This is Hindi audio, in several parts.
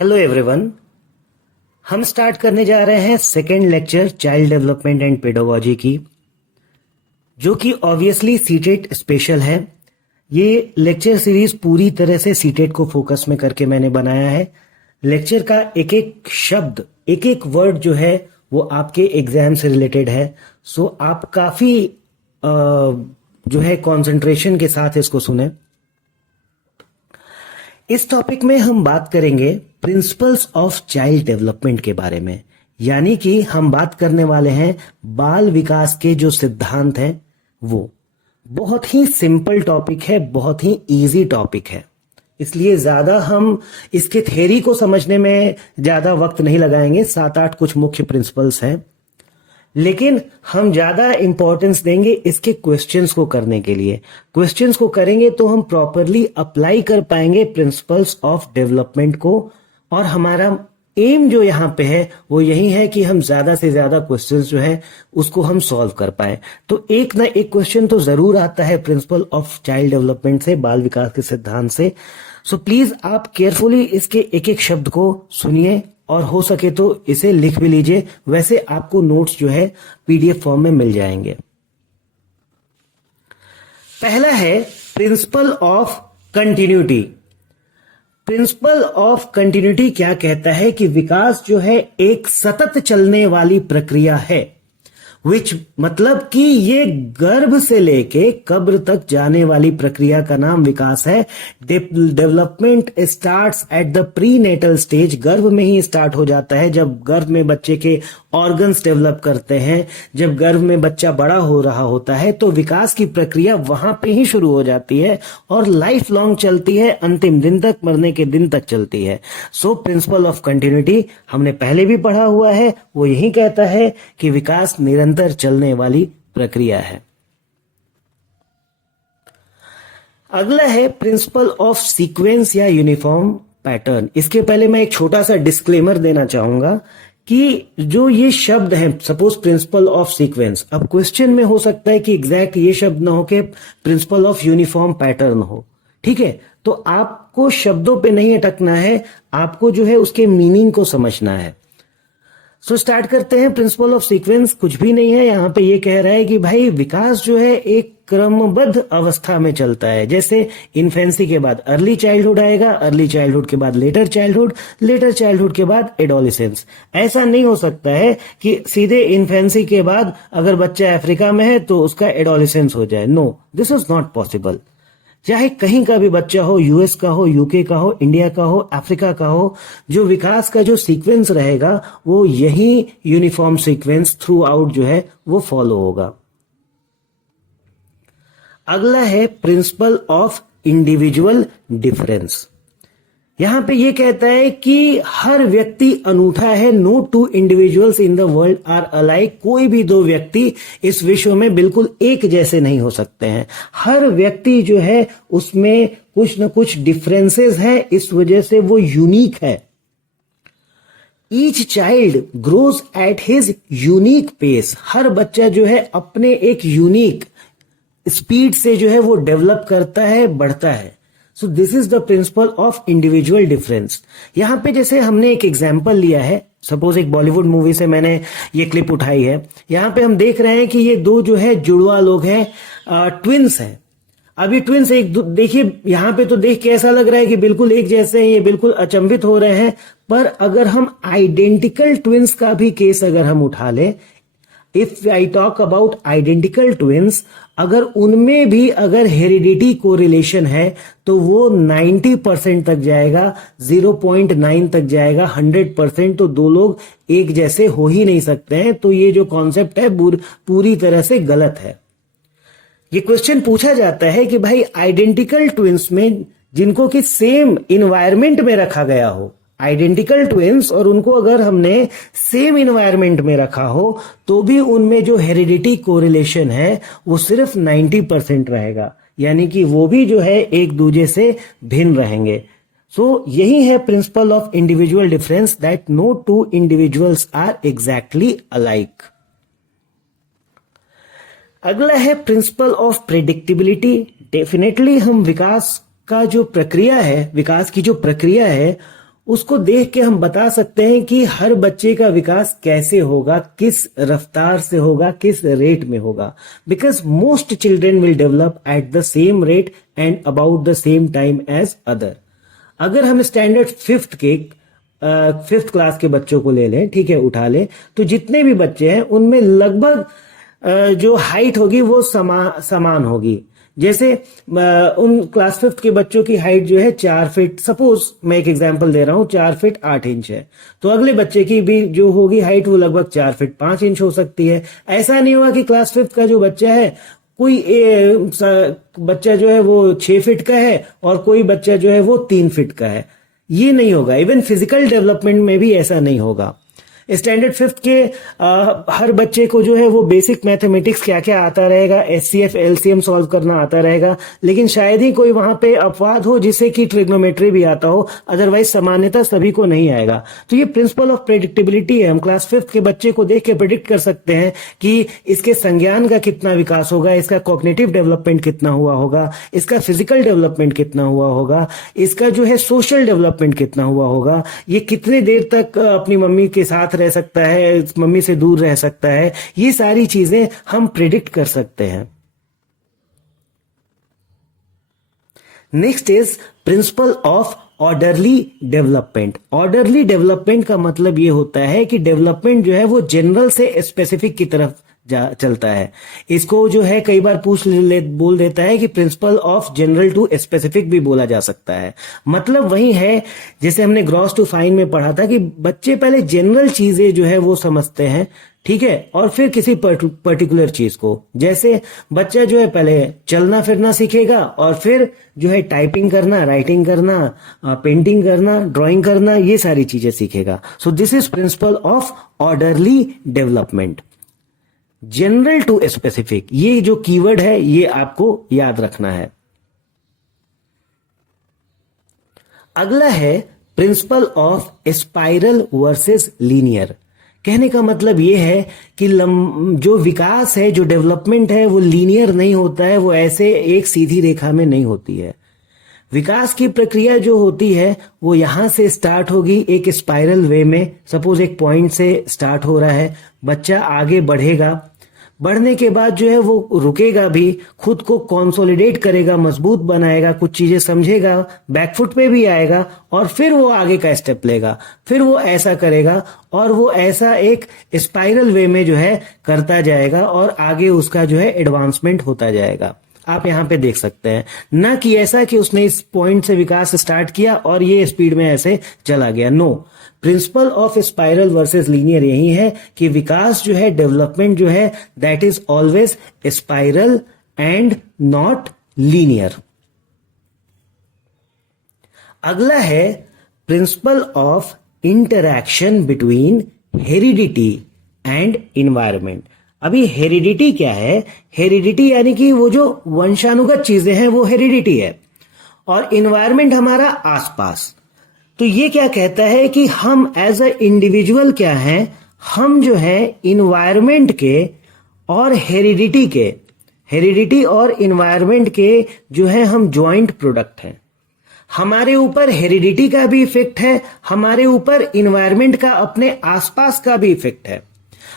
Hello everyone. हम स्टार्ट करने जा रहे हैं second lecture child development and pedagogy की, जो कि ऑब्वियसली सीटेट स्पेशल है। ये लेक्चर सीरीज पूरी तरह से सीटेट को फोकस में करके मैंने बनाया है। लेक्चर का एक एक शब्द, एक एक वर्ड जो है वो आपके एग्जाम से रिलेटेड है। सो आप काफी जो है कंसंट्रेशन के साथ इसको सुने। इस टॉपिक में हम बात करेंगे प्रिंसिपल्स ऑफ चाइल्ड डेवलपमेंट के बारे में, यानी कि हम बात करने वाले हैं बाल विकास के जो सिद्धांत हैं वो। बहुत ही सिंपल टॉपिक है, बहुत ही इजी टॉपिक है, इसलिए ज्यादा हम इसके थ्योरी को समझने में ज्यादा वक्त नहीं लगाएंगे। 7-8 कुछ मुख्य प्रिंसिपल्स हैं, लेकिन हम ज्यादा इंपॉर्टेंस देंगे इसके क्वेश्चंस को करने के लिए। क्वेश्चंस को करेंगे तो हम प्रॉपरली अप्लाई कर पाएंगे प्रिंसिपल्स ऑफ डेवलपमेंट को, और हमारा एम जो यहाँ पे है वो यही है कि हम ज्यादा से ज्यादा क्वेश्चंस जो है उसको हम सॉल्व कर पाए। तो एक ना एक क्वेश्चन तो जरूर आता है प्रिंसिपल ऑफ चाइल्ड डेवलपमेंट से, बाल विकास के सिद्धांत से। सो प्लीज आप केयरफुली इसके एक एक शब्द को सुनिए और हो सके तो इसे लिख भी लीजिए। वैसे आपको नोट्स जो है पीडीएफ फॉर्म में मिल जाएंगे। पहला है principle of continuity. Principle of continuity क्या कहता है कि विकास जो है एक सतत चलने वाली प्रक्रिया है, विच मतलब कि ये गर्भ से लेके कब्र तक जाने वाली प्रक्रिया का नाम विकास है। Development starts at the prenatal stage, गर्भ में ही स्टार्ट हो जाता है। जब गर्भ में बच्चे के ऑर्गन्स डेवलप करते हैं, जब गर्भ में बच्चा बड़ा हो रहा होता है, तो विकास की प्रक्रिया वहां पे ही शुरू हो जाती है और लाइफ लॉन्ग चलती है, अंतिम दिन तक, मरने के दिन तक चलती है। सो प्रिंसिपल ऑफ कंटिन्यूटी हमने पहले भी पढ़ा हुआ है, वो यही कहता है कि विकास निरंतर चलने वाली प्रक्रिया है। अगला है प्रिंसिपल ऑफ सीक्वेंस या यूनिफॉर्म पैटर्न। इसके पहले मैं एक छोटा सा डिस्क्लेमर देना चाहूंगा कि जो ये शब्द है, सपोज प्रिंसिपल ऑफ सीक्वेंस, अब क्वेश्चन में हो सकता है कि एग्जैक्ट ये शब्द ना हो के प्रिंसिपल ऑफ यूनिफॉर्म पैटर्न हो, ठीक है। तो आपको शब्दों पे नहीं अटकना है, आपको जो है उसके मीनिंग को समझना है। सो स्टार्ट करते हैं। प्रिंसिपल ऑफ सीक्वेंस कुछ भी नहीं है, यहां पे ये कह रहा है कि भाई विकास जो है एक क्रमबद्ध अवस्था में चलता है। जैसे इन्फेंसी के बाद अर्ली चाइल्डहुड आएगा, अर्ली चाइल्डहुड के बाद लेटर चाइल्डहुड, लेटर चाइल्डहुड के बाद एडोलेसेंस। ऐसा नहीं हो सकता है कि सीधे इन्फेंसी के बाद अगर बच्चा अफ्रीका में है तो उसका एडोलेसेंस हो जाए। No, this is not possible. चाहे कहीं का भी बच्चा हो, यूएस का हो, यूके का हो, इंडिया का हो, अफ्रीका का हो, जो विकास का जो सीक्वेंस रहेगा वो यही यूनिफॉर्म सीक्वेंस थ्रू आउट जो है वो फॉलो होगा। अगला है प्रिंसिपल ऑफ इंडिविजुअल डिफरेंस। यहां पे ये कहता है कि हर व्यक्ति अनूठा है। No two individuals in the world are alike. कोई भी दो व्यक्ति इस विश्व में बिल्कुल एक जैसे नहीं हो सकते हैं। हर व्यक्ति जो है उसमें कुछ न कुछ डिफरेंसेस है, इस वजह से वो यूनिक है। Each child grows at his unique pace. हर बच्चा जो है अपने एक यूनिक स्पीड से जो है वो डेवलप करता है, बढ़ता है। So this is the principle of individual difference. यहां पे जैसे हमने एक एग्जांपल लिया है, सपोज एक बॉलीवुड मूवी से मैंने ये क्लिप उठाई है। यहां पे हम देख रहे हैं कि ये दो जो है जुड़वा लोग हैं, ट्विंस हैं। अभी ट्विंस एक देखिए यहां पे तो देख के ऐसा लग रहा है कि बिल्कुल एक जैसे हैं, ये बिल्कुल अचंभित हो रहे हैं। पर अगर हम आइडेंटिकल ट्विंस का भी केस अगर हम उठा लें, if I talk about identical twins, अगर उनमें भी अगर हेरिडिटी कोरिलेशन है तो वो 90% तक जाएगा, 0.9 तक जाएगा। 100% तो दो लोग एक जैसे हो ही नहीं सकते हैं। तो ये जो कॉन्सेप्ट है पूरी तरह से गलत है। ये क्वेश्चन पूछा जाता है कि भाई आइडेंटिकल ट्विंस में जिनको कि सेम इन्वायरमेंट में रखा गया हो, आइडेंटिकल ट्विंस, और उनको अगर हमने सेम इन्वायरमेंट में रखा हो तो भी उनमें जो हेरिडिटी कोरिलेशन है वो सिर्फ 90% रहेगा, यानी कि वो भी जो है एक दूसरे से भिन्न रहेंगे। सो यही है principle of individual difference, that no two individuals are exactly alike. अगला है प्रिंसिपल ऑफ प्रेडिक्टेबिलिटी। डेफिनेटली हम विकास का जो प्रक्रिया है, विकास की जो प्रक्रिया है उसको देख के हम बता सकते हैं कि हर बच्चे का विकास कैसे होगा, किस रफ्तार से होगा, किस रेट में होगा। Because most children will develop at the same rate and about the same time as other. अगर हम स्टैंडर्ड फिफ्थ क्लास के बच्चों को ले लें, ठीक है, उठा लें, तो जितने भी बच्चे हैं उनमें लगभग जो हाइट होगी वो समान होगी। जैसे उन क्लास फिफ्थ के बच्चों की हाइट जो है 4 फीट, सपोज मैं एक एग्जांपल दे रहा हूं, 4 फीट 8 इंच है, तो अगले बच्चे की भी जो होगी हाइट वो लगभग 4 फीट 5 इंच हो सकती है। ऐसा नहीं हुआ कि क्लास फिफ्थ का जो बच्चा है कोई बच्चा जो है वो 6 फीट का है और कोई बच्चा जो है वो 3 फीट का है, ये नहीं होगा। इवन फिजिकल डेवलपमेंट में भी ऐसा नहीं होगा। स्टैंडर्ड फिफ्थ के हर बच्चे को जो है वो बेसिक मैथमेटिक्स क्या क्या आता रहेगा, एचसीएफ एलसीएम सॉल्व करना आता रहेगा, लेकिन शायद ही कोई वहां पे अपवाद हो जिसे कि ट्रिग्नोमेट्री भी आता हो, अदरवाइज सामान्यतः सभी को नहीं आएगा। तो ये प्रिंसिपल ऑफ प्रेडिक्टेबिलिटी है। हम क्लास फिफ्थ के बच्चे को देख के प्रेडिक्ट कर सकते हैं कि इसके संज्ञान का कितना विकास होगा, इसका कॉग्निटिव डेवलपमेंट कितना हुआ होगा, इसका फिजिकल डेवलपमेंट कितना हुआ होगा, इसका जो है सोशल डेवलपमेंट कितना हुआ होगा, ये कितने देर तक अपनी मम्मी के साथ रह सकता है, मम्मी से दूर रह सकता है, ये सारी चीजें हम प्रिडिक्ट कर सकते हैं। Next is principle of orderly development. Orderly development का मतलब ये होता है कि डेवलपमेंट जो है वो जनरल से स्पेसिफिक की तरफ चलता है। इसको जो है कई बार बोल देता है कि principle of general to specific भी बोला जा सकता है। मतलब वही है जैसे हमने ग्रॉस टू फाइन में पढ़ा था कि बच्चे पहले जनरल चीजें जो है वो समझते हैं, ठीक है, और फिर किसी पर्टिकुलर चीज को, जैसे बच्चा जो है पहले चलना फिरना सीखेगा और फिर जो है टाइपिंग करना, राइटिंग करना, पेंटिंग करना, ड्राइंग करना, ये सारी चीजें सीखेगा। So this is principle of orderly development. General to specific, ये जो कीवर्ड है ये आपको याद रखना है। अगला है principle of spiral versus linear. कहने का मतलब ये है कि जो विकास है, जो डेवलपमेंट है, वो लीनियर नहीं होता है, वो ऐसे एक सीधी रेखा में नहीं होती है। विकास की प्रक्रिया जो होती है वो यहां से स्टार्ट होगी एक स्पाइरल वे में। सपोज एक पॉइंट से स्टार्ट हो रहा है, बच्चा आगे बढ़ेगा, बढ़ने के बाद जो है वो रुकेगा भी, खुद को कंसोलिडेट करेगा, मजबूत बनाएगा, कुछ चीजें समझेगा, बैकफुट पे भी आएगा और फिर वो आगे का स्टेप लेगा, फिर वो ऐसा करेगा और वो ऐसा एक स्पाइरल वे में जो है करता जाएगा और आगे उसका जो है एडवांसमेंट होता जाएगा। आप यहां पे देख सकते हैं, ना कि ऐसा कि उसने इस पॉइंट से विकास स्टार्ट किया और ये स्पीड में ऐसे चला गया। No, principle of spiral versus linear यही है कि विकास जो है, डेवलपमेंट जो है, that is always spiral and not linear. अगला है principle of interaction between heredity and environment. अभी हेरिडिटी क्या है? हेरिडिटी यानी कि वो जो वंशानुगत चीजें हैं वो हेरिडिटी है, और इन्वायरमेंट हमारा आसपास। तो ये क्या कहता है कि हम एज अ इंडिविजुअल क्या हैं, हम जो है इन्वायरमेंट के और हेरिडिटी और इन्वायरमेंट के जो है हम ज्वाइंट प्रोडक्ट हैं। हमारे ऊपर हेरिडिटी का भी इफेक्ट है, हमारे ऊपर इन्वायरमेंट का, अपने आसपास का भी इफेक्ट है।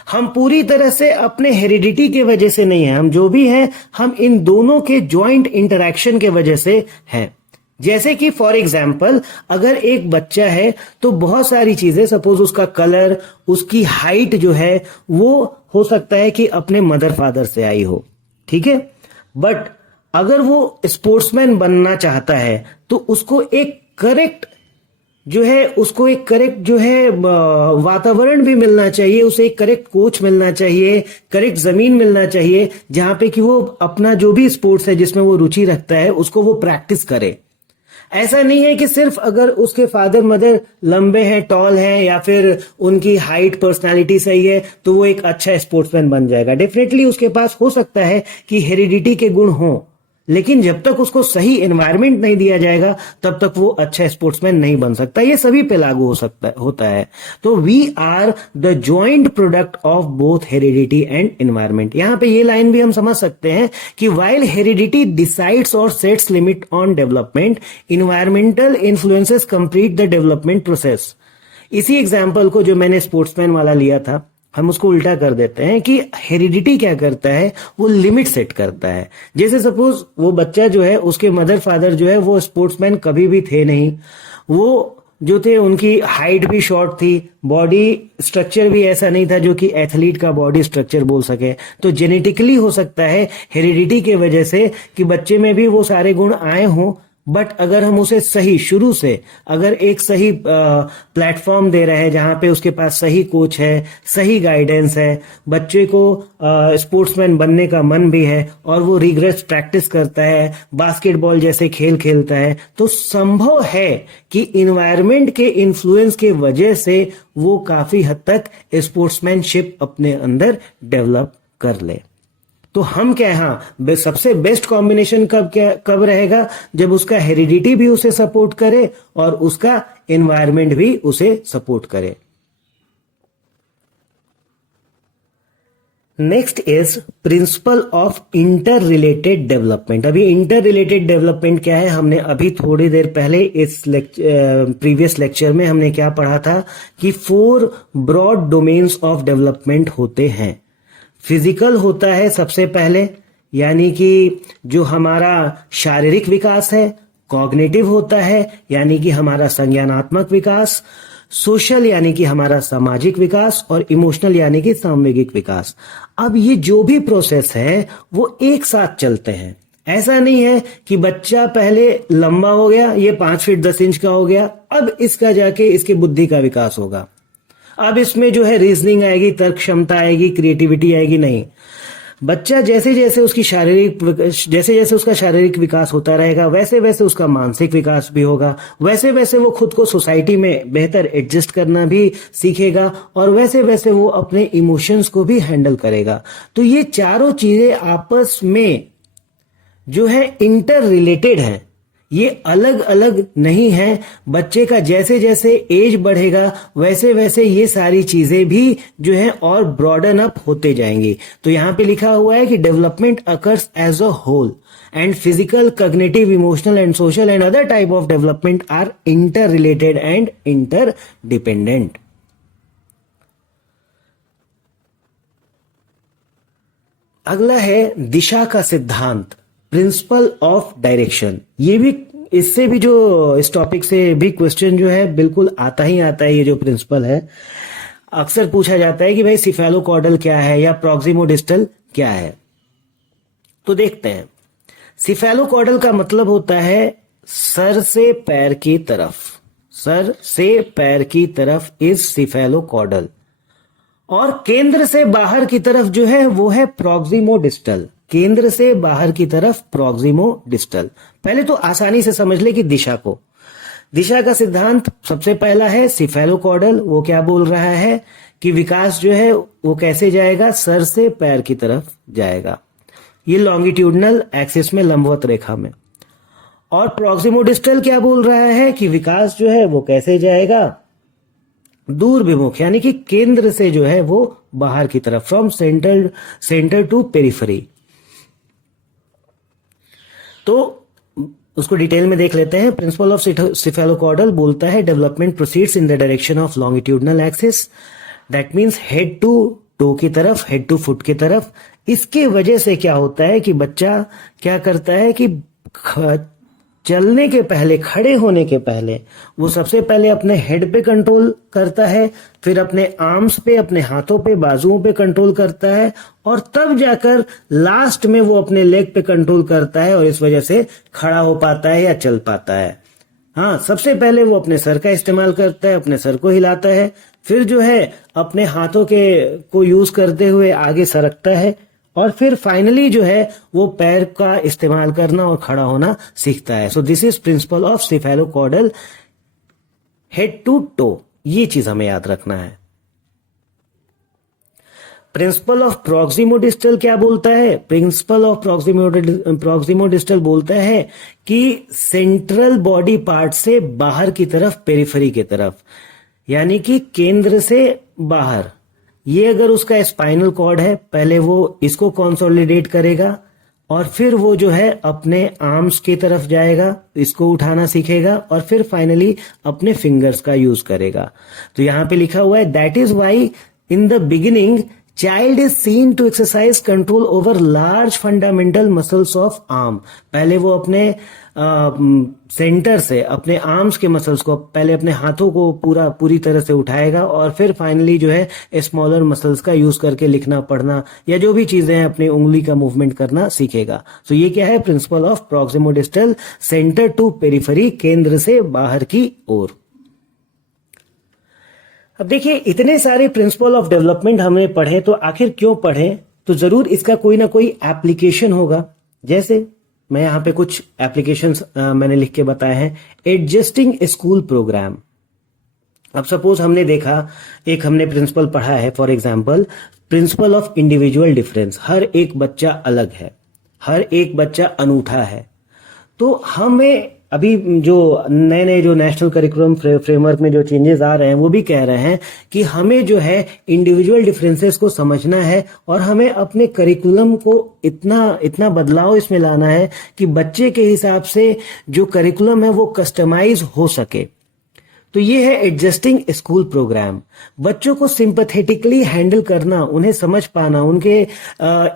हम पूरी तरह से अपने हेरिडिटी के वजह से नहीं है, हम जो भी हैं हम इन दोनों के ज्वाइंट इंटरैक्शन के वजह से हैं। जैसे कि फॉर एग्जाम्पल अगर एक बच्चा है तो बहुत सारी चीजें, सपोज उसका कलर, उसकी हाइट जो है वो हो सकता है कि अपने मदर फादर से आई हो, ठीक है। बट अगर वो स्पोर्ट्समैन बनना चाहता है तो उसको एक करेक्ट जो है वातावरण भी मिलना चाहिए, उसे एक करेक्ट कोच मिलना चाहिए, करेक्ट जमीन मिलना चाहिए जहां पे कि वो अपना जो भी स्पोर्ट्स है जिसमें वो रुचि रखता है उसको वो प्रैक्टिस करे। ऐसा नहीं है कि सिर्फ अगर उसके फादर मदर लंबे हैं, टॉल हैं, या फिर उनकी हाइट, पर्सनालिटी सही है तो वो एक अच्छा स्पोर्ट्समैन बन जाएगा। डेफिनेटली उसके पास हो सकता है कि हेरिडिटी के गुण हों, लेकिन जब तक उसको सही एनवायरनमेंट नहीं दिया जाएगा तब तक वो अच्छा स्पोर्ट्समैन नहीं बन सकता। ये सभी पे लागू होता है। तो we are the joint product of both heredity and environment. यहां पे ये लाइन भी हम समझ सकते हैं कि वाइल हेरिडिटी डिसाइड्स और sets limit on development, environmental influences complete the development process. इसी एग्जाम्पल को जो मैंने स्पोर्ट्समैन वाला लिया था, हम उसको उल्टा कर देते हैं कि हेरिडिटी क्या करता है, वो लिमिट सेट करता है। जैसे सपोज वो बच्चा जो है, उसके मदर फादर जो है वो स्पोर्ट्समैन कभी भी थे नहीं, वो जो थे उनकी हाइट भी शॉर्ट थी, बॉडी स्ट्रक्चर भी ऐसा नहीं था जो कि एथलीट का बॉडी स्ट्रक्चर बोल सके। तो जेनेटिकली हो सकता है हेरिडिटी के वजह से कि बच्चे में भी वो सारे गुण आए हों, बट अगर हम उसे सही शुरू से अगर एक सही प्लेटफॉर्म दे रहे हैं जहां पे उसके पास सही कोच है, सही गाइडेंस है, बच्चे को स्पोर्ट्समैन बनने का मन भी है और वो रिग्रेस प्रैक्टिस करता है, बास्केटबॉल जैसे खेल खेलता है, तो संभव है कि इन्वायरमेंट के इन्फ्लुएंस के वजह से वो काफी हद तक स्पोर्ट्समैनशिप अपने अंदर डेवलप कर ले। तो हम क्या, हाँ, सबसे बेस्ट कॉम्बिनेशन कब रहेगा, जब उसका हेरिडिटी भी उसे सपोर्ट करे और उसका एनवायरनमेंट भी उसे सपोर्ट करे। Next is principle of inter related development. अभी इंटर रिलेटेड डेवलपमेंट क्या है, हमने अभी थोड़ी देर पहले इस प्रीवियस लेक्चर में हमने क्या पढ़ा था कि 4 ब्रॉड डोमेन्स ऑफ डेवलपमेंट होते हैं। फिजिकल होता है सबसे पहले, यानी कि जो हमारा शारीरिक विकास है। कॉग्निटिव होता है, यानी कि हमारा संज्ञानात्मक विकास। सोशल, यानी कि हमारा सामाजिक विकास। और इमोशनल, यानी कि सामूहिक विकास। अब ये जो भी प्रोसेस है वो एक साथ चलते हैं। ऐसा नहीं है कि बच्चा पहले लंबा हो गया, ये 5 फीट 10 इंच का हो गया, अब इसका जाके इसके बुद्धि का विकास होगा, अब इसमें जो है रीजनिंग आएगी, तर्क क्षमता आएगी, क्रिएटिविटी आएगी। नहीं, बच्चा जैसे जैसे उसका शारीरिक विकास होता रहेगा, वैसे वैसे उसका मानसिक विकास भी होगा, वैसे वैसे वो खुद को सोसाइटी में बेहतर एडजस्ट करना भी सीखेगा और वैसे वैसे वो अपने इमोशंस को भी हैंडल करेगा। तो ये चारों चीजें आपस में जो है इंटर रिलेटेड है, ये अलग अलग नहीं है। बच्चे का जैसे जैसे एज बढ़ेगा वैसे वैसे ये सारी चीजें भी जो है और ब्रॉडन अप होते जाएंगी। तो यहां पे लिखा हुआ है कि development occurs as a whole and physical, cognitive, emotional and social and other type of development are interrelated and interdependent. अगला है दिशा का सिद्धांत, प्रिंसिपल ऑफ डायरेक्शन। ये भी, इससे भी जो इस टॉपिक से भी क्वेश्चन जो है बिल्कुल आता ही आता है। ये जो प्रिंसिपल है, अक्सर पूछा जाता है कि भाई सिफेलोकॉर्डल क्या है या प्रॉक्सिमोडिस्टल क्या है। तो देखते हैं। सिफेलोकॉर्डल का मतलब होता है सर से पैर की तरफ, सर से पैर की तरफ इज सिफेलोकॉर्डल, और केंद्र से बाहर की तरफ जो है वो है प्रॉक्सिमोडिस्टल। केंद्र से बाहर की तरफ प्रॉक्सिमोडिस्टल। पहले तो आसानी से समझ ले कि दिशा को, दिशा का सिद्धांत सबसे पहला है सिफेलोकॉर्डल। वो क्या बोल रहा है कि विकास जो है वो कैसे जाएगा, सर से पैर की तरफ जाएगा, ये लॉन्गिट्यूडनल एक्सिस में, लंबवत रेखा में। और प्रॉक्सिमोडिस्टल क्या बोल रहा है कि विकास जो है वो कैसे जाएगा, दूर विमुख, यानी कि केंद्र से जो है वो बाहर की तरफ, फ्रॉम सेंटर टू पेरिफेरी। तो उसको डिटेल में देख लेते हैं। प्रिंसिपल ऑफ सिफेलोकॉर्डल बोलता है development proceeds in the direction of longitudinal axis, that means head to toe की तरफ, हेड टू फुट की तरफ। इसके वजह से क्या होता है कि बच्चा क्या करता है कि चलने के पहले, खड़े होने के पहले वो सबसे पहले अपने हेड पे कंट्रोल करता है, फिर अपने आर्म्स पे, अपने हाथों पे, बाजुओं पे कंट्रोल करता है, और तब जाकर लास्ट में वो अपने लेग पे कंट्रोल करता है और इस वजह से खड़ा हो पाता है या चल पाता है। हाँ, सबसे पहले वो अपने सर का इस्तेमाल करता है, अपने सर को हिलाता है, फिर जो है अपने हाथों के को यूज करते हुए आगे सरकता है, और फिर फाइनली जो है वो पैर का इस्तेमाल करना और खड़ा होना सीखता है। So this is principle of cephalocaudal, head to toe. ये चीज हमें याद रखना है। प्रिंसिपल ऑफ प्रॉक्सिमोडिस्टल क्या बोलता है? प्रिंसिपल ऑफ प्रॉक्सिमोडिस्टल बोलता है कि सेंट्रल बॉडी पार्ट से बाहर की तरफ, पेरिफेरी की तरफ, यानी कि केंद्र से बाहर। ये अगर उसका स्पाइनल कॉर्ड है, पहले वो इसको कंसोलिडेट करेगा और फिर वो जो है अपने आर्म्स की तरफ जाएगा, इसको उठाना सीखेगा और फिर फाइनली अपने फिंगर्स का यूज करेगा। तो यहां पे लिखा हुआ है that is why in the beginning child is seen to exercise control over large fundamental muscles of arm. पहले वो अपने सेंटर से अपने आर्म्स के मसल्स को, पहले अपने हाथों को पूरी तरह से उठाएगा और फिर फाइनली जो है स्मॉलर मसल्स का यूज करके लिखना, पढ़ना या जो भी चीजें हैं अपनी उंगली का मूवमेंट करना सीखेगा। तो ये क्या है? Principle of proximodistal, centre to periphery, केंद्र से बाहर की ओर। अब देखिए, इतने सारे प्रिंसिपल ऑफ डेवलपमेंट हमने पढ़े, तो आखिर क्यों पढ़े? तो जरूर इसका कोई ना कोई एप्लीकेशन होगा। जैसे मैं यहां पे कुछ एप्लीकेशंस मैंने लिख के बताए हैं। Adjusting school programme. अब सपोज हमने देखा, एक हमने प्रिंसिपल पढ़ा है, for example principle of individual difference. हर एक बच्चा अलग है, हर एक बच्चा अनूठा है। तो हमें अभी जो नए नए जो नेशनल करिकुलम फ्रेमवर्क में जो चेंजेस आ रहे हैं, वो भी कह रहे हैं कि हमें जो है इंडिविजुअल डिफरेंसेस को समझना है और हमें अपने करिकुलम को इतना बदलाव इसमें लाना है कि बच्चे के हिसाब से जो करिकुलम है वो कस्टमाइज हो सके। तो ये है एडजस्टिंग स्कूल प्रोग्राम। बच्चों को सिंपैथेटिकली हैंडल करना, उन्हें समझ पाना, उनके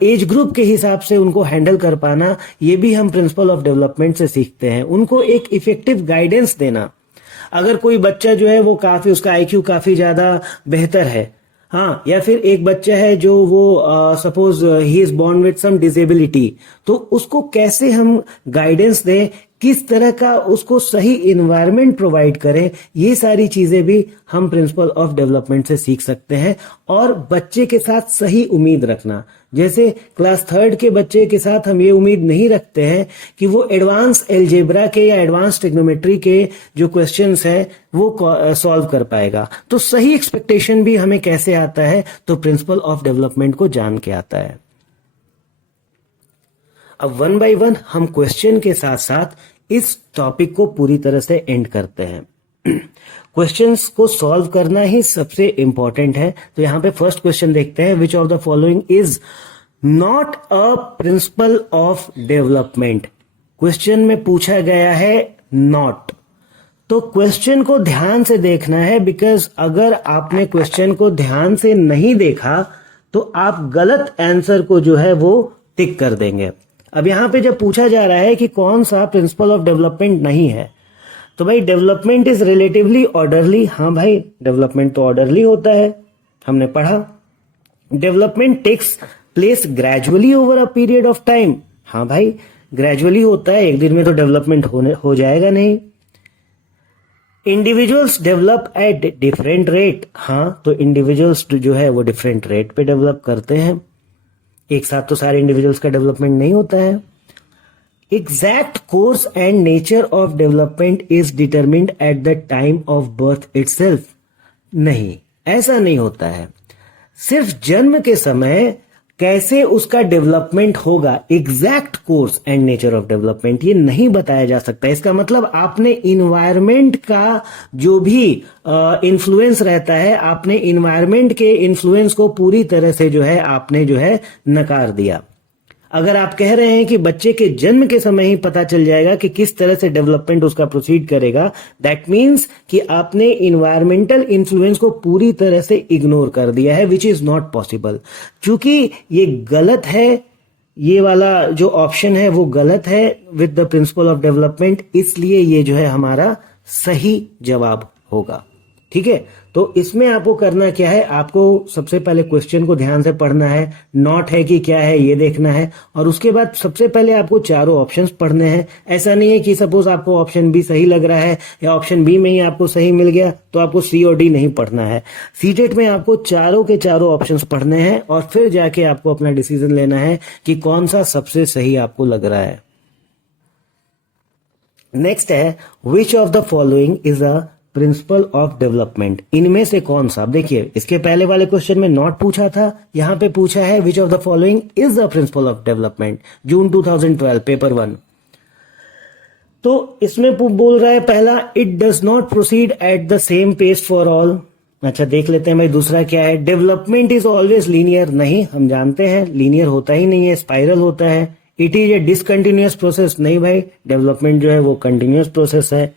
एज ग्रुप के हिसाब से उनको हैंडल कर पाना, ये भी हम प्रिंसिपल ऑफ डेवलपमेंट से सीखते हैं। उनको एक इफेक्टिव गाइडेंस देना। अगर कोई बच्चा जो है वो काफी, उसका आईक्यू काफी ज्यादा बेहतर है, हाँ, या फिर एक बच्चा है जो वो suppose he is born with some disability, तो उसको कैसे हम गाइडेंस दें, किस तरह का उसको सही इन्वायरमेंट प्रोवाइड करें, ये सारी चीजें भी हम प्रिंसिपल ऑफ डेवलपमेंट से सीख सकते हैं। और बच्चे के साथ सही उम्मीद रखना। जैसे क्लास 3 के बच्चे के साथ हम ये उम्मीद नहीं रखते हैं कि वो एडवांस एल्जेब्रा के या एडवांस ट्रिग्नोमेट्री के जो क्वेश्चंस हैं वो सॉल्व कर पाएगा। तो सही एक्सपेक्टेशन भी हमें कैसे आता है? तो प्रिंसिपल ऑफ डेवलपमेंट को जान के आता है। अब 1 बाय 1 हम क्वेश्चन के साथ साथ इस टॉपिक को पूरी तरह से एंड करते हैं। क्वेश्चंस को सॉल्व करना ही सबसे इंपॉर्टेंट है। तो यहां पे फर्स्ट क्वेश्चन देखते हैं, विच of the following is not a principal of development. Question में पूछा गया है नॉट, तो क्वेश्चन को ध्यान से देखना है, बिकॉज अगर आपने क्वेश्चन को ध्यान से नहीं देखा तो आप गलत आंसर को जो है वो टिक कर देंगे। अब यहां पे जब पूछा जा रहा है कि कौन सा प्रिंसिपल ऑफ डेवलपमेंट नहीं है, तो भाई डेवलपमेंट इज रिलेटिवली ऑर्डरली। हाँ भाई, डेवलपमेंट तो ऑर्डरली होता है, हमने पढ़ा। Development takes place gradually over a period of time. हाँ भाई, ग्रेजुअली होता है, एक दिन में तो डेवलपमेंट हो जाएगा नहीं। Individuals develop at different rate. हाँ, तो इंडिविजुअल्स जो है वो डिफरेंट रेट पे डेवलप करते हैं, एक साथ तो सारे इंडिविजुअल्स का डेवलपमेंट नहीं होता है। Exact course and nature of development is determined at the time of birth itself. नहीं, ऐसा नहीं होता है। सिर्फ जन्म के समय कैसे उसका डेवलपमेंट होगा, exact course and nature of development ये नहीं बताया जा सकता। इसका मतलब आपने इन्वायरमेंट का जो भी इन्फ्लुएंस रहता है, आपने इन्वायरमेंट के इन्फ्लुएंस को पूरी तरह से जो है आपने जो है नकार दिया। अगर आप कह रहे हैं कि बच्चे के जन्म के समय ही पता चल जाएगा कि किस तरह से डेवलपमेंट उसका प्रोसीड करेगा, दैट मीन्स कि आपने इन्वायरमेंटल इन्फ्लुएंस को पूरी तरह से इग्नोर कर दिया है, विच इज नॉट पॉसिबल। क्योंकि ये गलत है, ये वाला जो ऑप्शन है वो गलत है with the principle of development, इसलिए ये जो है हमारा सही जवाब होगा। ठीक है, तो इसमें आपको करना क्या है, आपको सबसे पहले क्वेश्चन को ध्यान से पढ़ना है, नॉट है कि क्या है ये देखना है, और उसके बाद सबसे पहले आपको चारों ऑप्शंस पढ़ने हैं। ऐसा नहीं है कि सपोज आपको ऑप्शन बी सही लग रहा है या ऑप्शन बी में ही आपको सही मिल गया तो आपको सी और डी नहीं पढ़ना है। सीटेट में आपको चारों के चारों ऑप्शंस पढ़ने हैं और फिर जाके आपको अपना डिसीजन लेना है कि कौन सा सबसे सही आपको लग रहा है। नेक्स्ट है, which of the following is a principal of development, इनमें से कौन सा? देखिए इसके पहले वाले क्वेश्चन में नॉट पूछा था, यहां पे पूछा है which of the following is the principle of development, June 2012 paper 1। तो इसमें बोल रहा है पहला, it does not proceed at the same pace for all. अच्छा देख लेते हैं भाई दूसरा क्या है, डेवलपमेंट इज ऑलवेज लीनियर, नहीं हम जानते हैं लीनियर होता ही नहीं है, स्पाइरल होता है। It is a discontinuous process, नहीं भाई डेवलपमेंट जो है वो कंटिन्यूअस प्रोसेस है।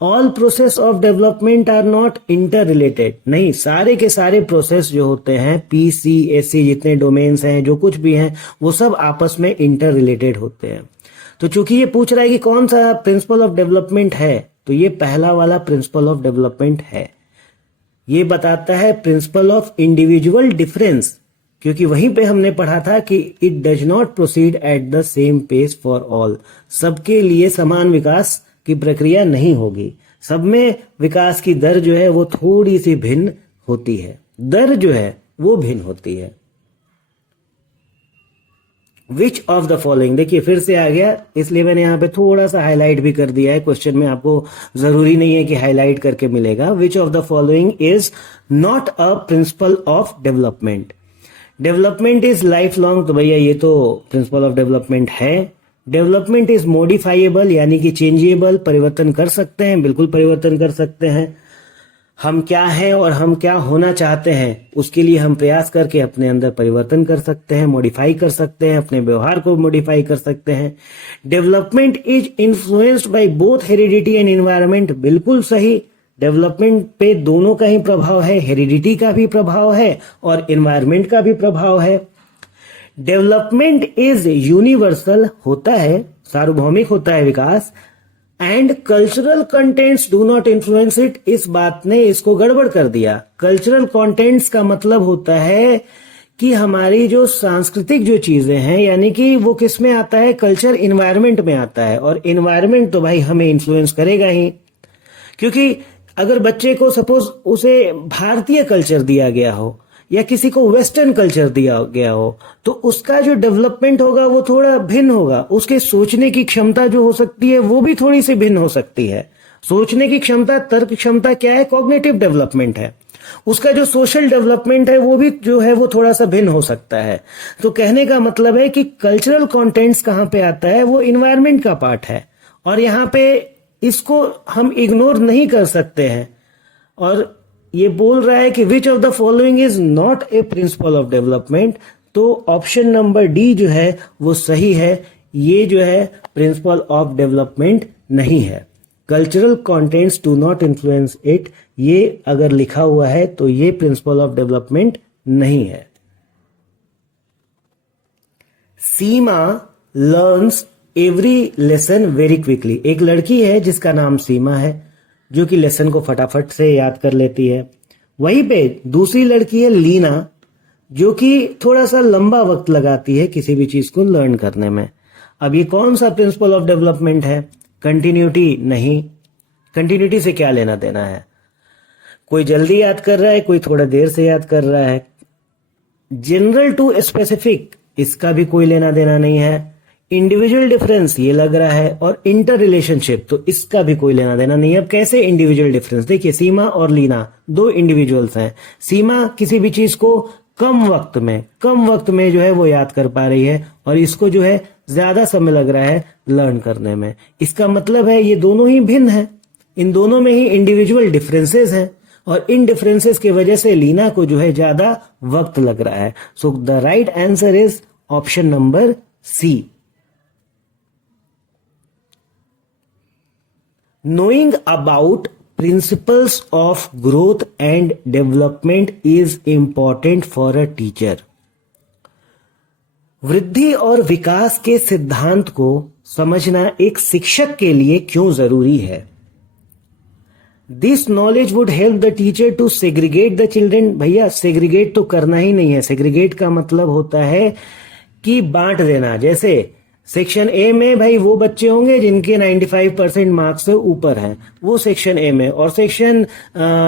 All process of development are not interrelated, नहीं सारे के सारे प्रोसेस जो होते हैं PCSC जितने डोमेन्स हैं जो कुछ भी हैं वो सब आपस में इंटर रिलेटेड होते हैं। तो चूंकि ये पूछ रहा है कि कौन सा प्रिंसिपल ऑफ डेवलपमेंट है, तो ये पहला वाला प्रिंसिपल ऑफ डेवलपमेंट है। ये बताता है प्रिंसिपल ऑफ इंडिविजुअल डिफरेंस, क्योंकि वहीं पे हमने पढ़ा था कि it does not proceed at the same pace for all, सबके लिए समान विकास की प्रक्रिया नहीं होगी, सब में विकास की दर जो है वो थोड़ी सी भिन्न होती है, दर जो है वो भिन्न होती है। विच ऑफ द फॉलोइंग, देखिए फिर से आ गया, इसलिए मैंने यहां पे थोड़ा सा हाईलाइट भी कर दिया है, क्वेश्चन में आपको जरूरी नहीं है कि हाईलाइट करके मिलेगा। विच of the following is not a principal of development, development is life long, तो भैया ये तो प्रिंसिपल ऑफ डेवलपमेंट है। डेवलपमेंट इज मॉडिफाइएबल, यानी कि चेंजेबल, परिवर्तन कर सकते हैं, बिल्कुल परिवर्तन कर सकते हैं। हम क्या हैं और हम क्या होना चाहते हैं उसके लिए हम प्रयास करके अपने अंदर परिवर्तन कर सकते हैं, मॉडिफाई कर सकते हैं, अपने व्यवहार को मॉडिफाई कर सकते हैं। Development is influenced by both heredity and environment, बिल्कुल सही, डेवलपमेंट पे दोनों का ही प्रभाव है, हेरिडिटी का भी प्रभाव है और एनवायरनमेंट का भी प्रभाव है। डेवलपमेंट इज यूनिवर्सल, होता है, सार्वभौमिक होता है विकास, and cultural contents do not influence it, इस बात ने इसको गड़बड़ कर दिया। कल्चरल कंटेंट्स का मतलब होता है कि हमारी जो सांस्कृतिक जो चीजें हैं, यानी कि वो किस में आता है, कल्चर इन्वायरमेंट में आता है, और इन्वायरमेंट तो भाई हमें इन्फ्लुएंस करेगा ही, क्योंकि अगर बच्चे को सपोज उसे भारतीय कल्चर दिया गया हो या किसी को वेस्टर्न कल्चर दिया गया हो, तो उसका जो डेवलपमेंट होगा वो थोड़ा भिन्न होगा, उसके सोचने की क्षमता जो हो सकती है वो भी थोड़ी सी भिन्न हो सकती है। सोचने की क्षमता, तर्क क्षमता क्या है, कॉग्निटिव डेवलपमेंट है। उसका जो सोशल डेवलपमेंट है वो भी जो है वो थोड़ा सा भिन्न हो सकता है। तो कहने का मतलब है कि कल्चरल कंटेंट्स कहां पे आता है, वो इन्वायरमेंट का पार्ट है, और यहाँ पे इसको हम इग्नोर नहीं कर सकते हैं। और ये बोल रहा है कि विच of the following is not a principal of development, तो ऑप्शन नंबर डी जो है वो सही है, ये जो है प्रिंसिपल ऑफ डेवलपमेंट नहीं है। Cultural contents do not influence it, ये अगर लिखा हुआ है तो ये प्रिंसिपल ऑफ डेवलपमेंट नहीं है। Seema learns every lesson very quickly, एक लड़की है जिसका नाम सीमा है जो कि लेसन को फटाफट से याद कर लेती है। वहीं पे दूसरी लड़की है लीना जो कि थोड़ा सा लंबा वक्त लगाती है किसी भी चीज को लर्न करने में। अब ये कौन सा प्रिंसिपल ऑफ डेवलपमेंट है, कंटिन्यूटी नहीं, कंटिन्यूटी से क्या लेना देना है, कोई जल्दी याद कर रहा है, कोई थोड़ा देर से याद कर रहा है। जनरल टू स्पेसिफिक, इसका भी कोई लेना देना नहीं है। इंडिविजुअल डिफरेंस ये लग रहा है, और इंटर रिलेशनशिप तो इसका भी कोई लेना देना नहीं है। अब कैसे इंडिविजुअल डिफरेंस, देखिए सीमा और लीना दो इंडिविजुअल्स हैं। सीमा किसी भी चीज को कम वक्त में जो है वो याद कर पा रही है, और इसको जो है ज्यादा समय लग रहा है लर्न करने में। इसका मतलब है ये दोनों ही भिन्न है, इन दोनों में ही इंडिविजुअल डिफरेंसेस हैं, और इन डिफरेंसेस की वजह से लीना को जो है ज्यादा वक्त लग रहा है। So the right answer is option number C. Knowing about principles of growth and development is important for a teacher. वृद्धि और विकास के सिद्धांत को समझना एक शिक्षक के लिए क्यों जरूरी है? This knowledge would help the teacher to segregate the children. भैया सेग्रीगेट तो करना ही नहीं है, सेग्रीगेट का मतलब होता है कि बांट देना। जैसे सेक्शन ए में भाई वो बच्चे होंगे जिनके 95% मार्क्स से ऊपर हैं, वो सेक्शन ए में, और सेक्शन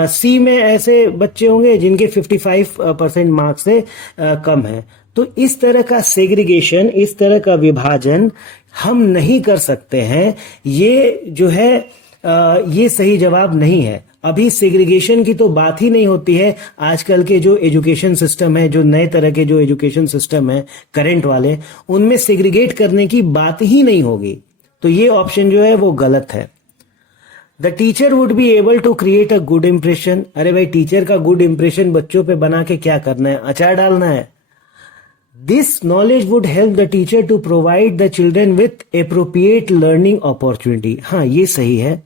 सी में ऐसे बच्चे होंगे जिनके 55% मार्क्स से कम है। तो इस तरह का सेग्रीगेशन, इस तरह का विभाजन हम नहीं कर सकते हैं, ये जो है ये सही जवाब नहीं है। अभी सेग्रीगेशन की तो बात ही नहीं होती है। आजकल के जो एजुकेशन सिस्टम है, जो नए तरह के जो एजुकेशन सिस्टम है करंट वाले, उनमें सेग्रीगेट करने की बात ही नहीं होगी। तो ये ऑप्शन जो है वो गलत है। The teacher would be able to create a good impression. अरे भाई, टीचर का गुड इंप्रेशन बच्चों पे बना के क्या करना है? अचार डालना है। This knowledge would help the teacher to provide the children with appropriate learning opportunity. हाँ, ये सही है,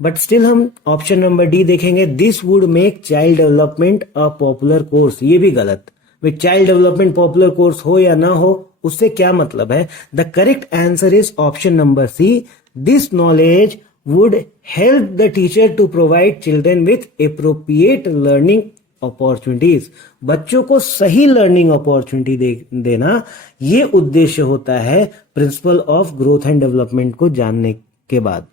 बट स्टिल हम ऑप्शन नंबर डी देखेंगे। This would make child development a popular course. ये भी गलत। भाई, चाइल्ड डेवलपमेंट पॉपुलर कोर्स हो या ना हो, उससे क्या मतलब है? The correct answer is option number C. This knowledge would help the teacher to provide children with appropriate learning opportunities। बच्चों को सही लर्निंग अपॉर्चुनिटी देना, ये उद्देश्य होता है principle of growth and development को जानने के बाद।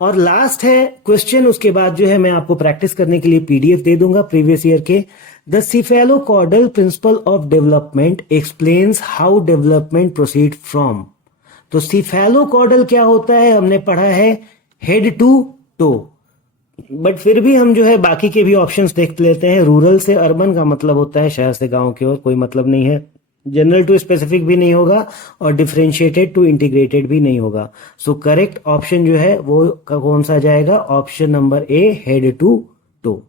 और लास्ट है क्वेश्चन, उसके बाद जो है मैं आपको प्रैक्टिस करने के लिए पीडीएफ दे दूंगा प्रीवियस ईयर के। The cephalocaudal principle of development explains how development proceed from. तो सिफेलोकॉर्डल क्या होता है? हमने पढ़ा है हेड टू टो, बट फिर भी हम जो है बाकी के भी ऑप्शंस देख लेते हैं। रूरल से अर्बन का मतलब होता है शहर से गांव की ओर, कोई मतलब नहीं है। जनरल टू स्पेसिफिक भी नहीं होगा और डिफरेंशिएटेड टू इंटीग्रेटेड भी नहीं होगा। सो करेक्ट ऑप्शन जो है वो कौन सा जाएगा? Option number A, head to toe.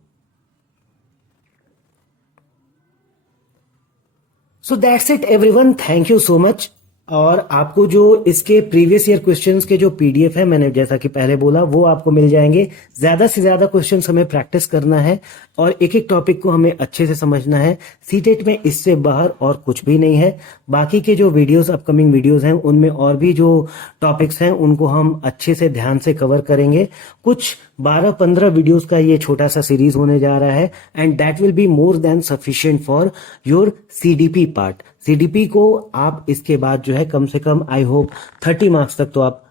So that's it everyone, thank you so much. और आपको जो इसके प्रीवियस ईयर क्वेश्चंस के जो पीडीएफ है, मैंने जैसा कि पहले बोला, वो आपको मिल जाएंगे। ज्यादा से ज्यादा क्वेश्चंस हमें प्रैक्टिस करना है और एक एक टॉपिक को हमें अच्छे से समझना है। सीटेट में इससे बाहर और कुछ भी नहीं है। बाकी के जो वीडियोस, अपकमिंग वीडियोस हैं, उनमें और भी जो टॉपिक्स हैं उनको हम अच्छे से ध्यान से कवर करेंगे। कुछ 12-15 वीडियोस का ये छोटा सा सीरीज होने जा रहा है, and that will be more than sufficient for your CDP part. CDP को आप इसके बाद जो है कम से कम आई होप 30 मार्क्स तक तो आप